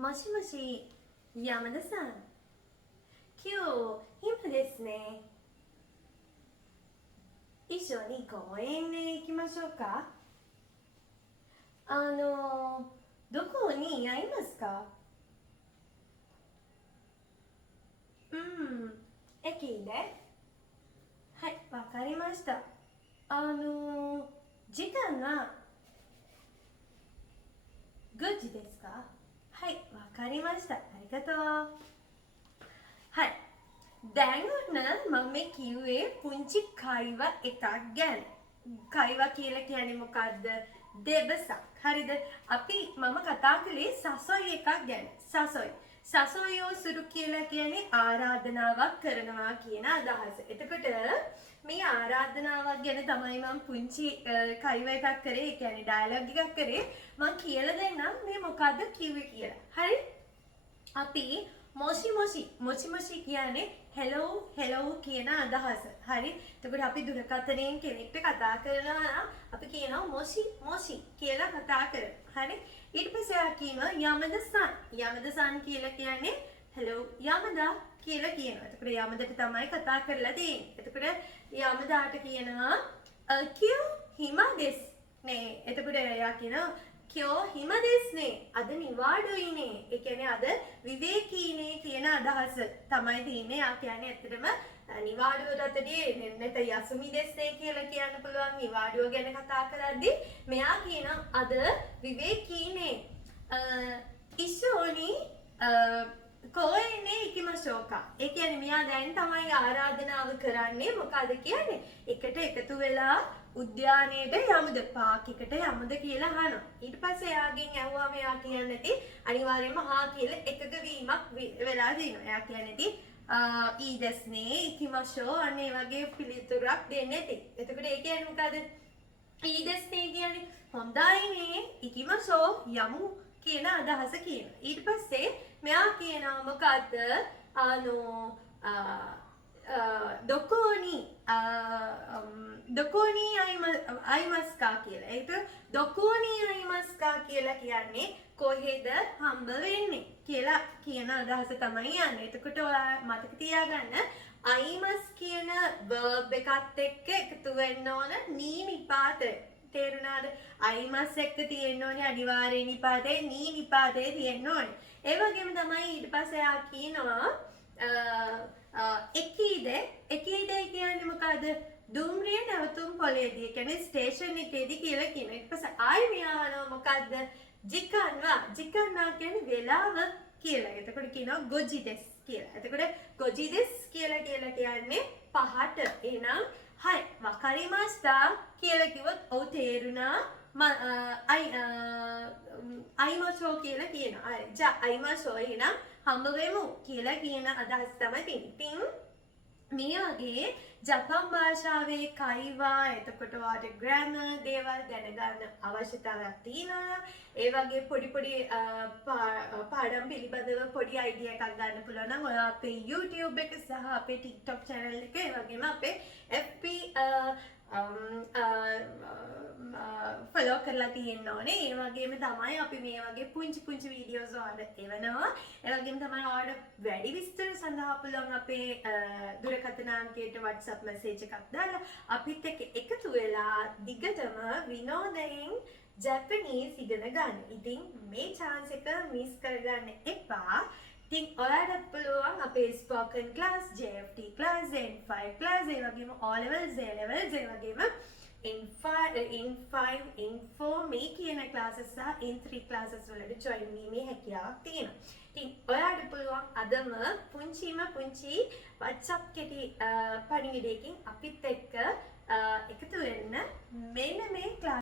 もしもし、山田さん。今日、暇ですね。一緒に公園へ行きましょうか。どこに会いますか？駅で。はい、わかりました。時間は5時ですか？はい、わかりました。ありがとう。はい。දැන් මම කිව්වේ පුංචි කයිව එකක් ගැන. කයිව කියලා කියන්නේ මොකද්ද? දෙබසක්. හරිද? මම කතා කළේ සසොයි එකක් ගැන. සසොයි. සසොයෝ සුරු කියලා කියන්නේ ආරාධනාවක් කරනවා කියන අදහස. එතකොට මේ ආරාධනාවක් ගැන තමයි මම පුංචි කයිව එකක් කරේ. ඒ කියන්නේ ඩයලොග් එකක් කරේ. මම කියලා දෙන්නම් මේ මොකද්ද කිව්වේ කියලා. හරි? අපි මොෂි කියන්නේ හෙලෝ කියන අදහස. හරි? එතකොට අපි දුරකථනයෙන් කෙනෙක්ට කතා කරනවා නම් අපි කියනවා මොෂි කියලා කතා කරනවා. හරි? ඊට පස්සේ ආ කියනවා යමද-සන් කියලා කියන්නේ හෙලෝ යමදා කියලා කියනවා. එතකොට යමදට තමයි කතා කරලා තියෙන්නේ. එතකොට යමදාට කියනවා කියෝ හිමා දෙස් නේ. එතකොට එයා කියනවා කියෝ හිම දෙස්නේ අද නිවාඩුයිනේ. ඒ කියන්නේ අද විවේකීනේ කියන අදහස තමයි තියෙන්නේ. යා කියන්නේ ඇත්තටම නිවාඩුවටදී නැත්නම් යසුමි දෙස්නේ කියලා කියන්න පුළුවන් නිවාඩුව ගැන කතා කරද්දී මෙයා කියනවා අද විවේකීනේ. ඉෂෝනි කොහෙනේ ඉකිමෂෝකා. ඒ කියන්නේ මෙයා දැන් තමයි ආරාධනාව කරන්නේ. මොකද කියන්නේ? එකට එකතු වෙලා උද්‍යානයට යමුද පාක් එකට යමුද කියලා අහනවා. ඊට පස්සේ එයාගෙන් ඇහුවාම එයා කියන්නේ නැති අනිවාර්යයෙන්ම හා කියලා එකක වීමක් වෙලා දිනවා. එයා කියන්නේ නැති ඊ දෙස්නේ ඉකිමෂෝ අන්න ඒ වගේ පිළිතුරක් දෙන්නේ නැති. එතකොට ඒ කියන්නේ මොකද? ඊ දෙස්නේ කියන්නේ හොඳයිනේ ඉකිමෂෝ යමු කියන අදහස කියනවා. ඊට පස්සේ මෙයා කියනවා මොකද්ද? දොකෝනි අයිමස්කා කියලා. ඒක දොකෝනි අයිමස්කා කියලා කියන්නේ කොහෙද හම්බ වෙන්නේ කියලා කියන අදහස තමයි යන්නේ. එතකොට ඔයා මතක තියාගන්න අයිමස් කියන verb එකත් එක්ක එකතු වෙන්න ඕන නී නිපාතය. තේරුණාද? අයිමස් එක්ක තියෙන්න ඕනේ අනිවාර්ය නිපාතේ නී නිපාතේ තියෙන්න ඕනේ. ඒ වගේම තමයි ඊට පස්සේ ආ කියනවා එකීදේ කියන්නේ මොකද්ද? දුම්රිය නැවතුම් පොලේදී. ඒ කියන්නේ ස්ටේෂන් එකේදී කියලා කියනවා. ඊට පස්සේ ආයි මෙයානවා මොකද්ද? ජිකන්වා කියන්නේ වෙලාව කියලා. එතකොට කියනවා ගොජි දෙස් කියලා. එතකොට ගොජි දෙස් කියලා කියන්නේ පහට. එහෙනම් හයි වකරිමාස්තා කියලා කිව්වොත් ඔව් තේරුණා. අයිමෂෝ කියලා කියනවා. අයිමෂෝ එහෙනම් හම්බ වෙමු කියලා කියන අදහස තමයි තියෙන්නේ. මේ වගේ ජපන් භාෂාවේ කයිවා එතකොට ඔයාලට ග්‍රැමර් දේවල් දැනගන්න අවශ්‍යතාවයක් තියෙනවා. ඒ වගේ පොඩි පාඩම් පිළිබඳව පොඩි අයිඩියා එකක් ගන්න පුළුවන් නම් ඔයා අපේ YouTube එක සහ අපේ TikTok channel එක ඒ වගේම අපේ FB ෆලෝ කරලා තියෙන්න ඕනේ. ඒ වගේම තමයි අපි මේ වගේ පුංචි වීඩියෝස් ඔයාලට එවනවා. ඒ වගේම තමයි ඔයාලට වැඩි විස්තර සඳහා පුළුවන් අපේ දුරකථන අංකයට WhatsApp message එකක් දාලා අපිත් එක්ක එකතු වෙලා දිගටම විනෝදයෙන් ජැපනීස් ඉගෙන ගන්න. ඉතින් මේ chance එක මිස් කරගන්න එපා. ඉතින් ඔයාලට පුළුවන් අපේ spoken class, JFT class, N5 class, ඒ වගේම O levels, A levels, ඒ වගේම in5, in4 මේ කියන classes සහ in3 classes වලට join වීමේ හැකියාවක් තියෙනවා. ඉතින් ඔයාලට පුළුවන් අදම පුංචි WhatsApp කෙටි පණිවිඩයකින් අපිත් එක්ක එකතු වෙන්න මෙන්න මේ class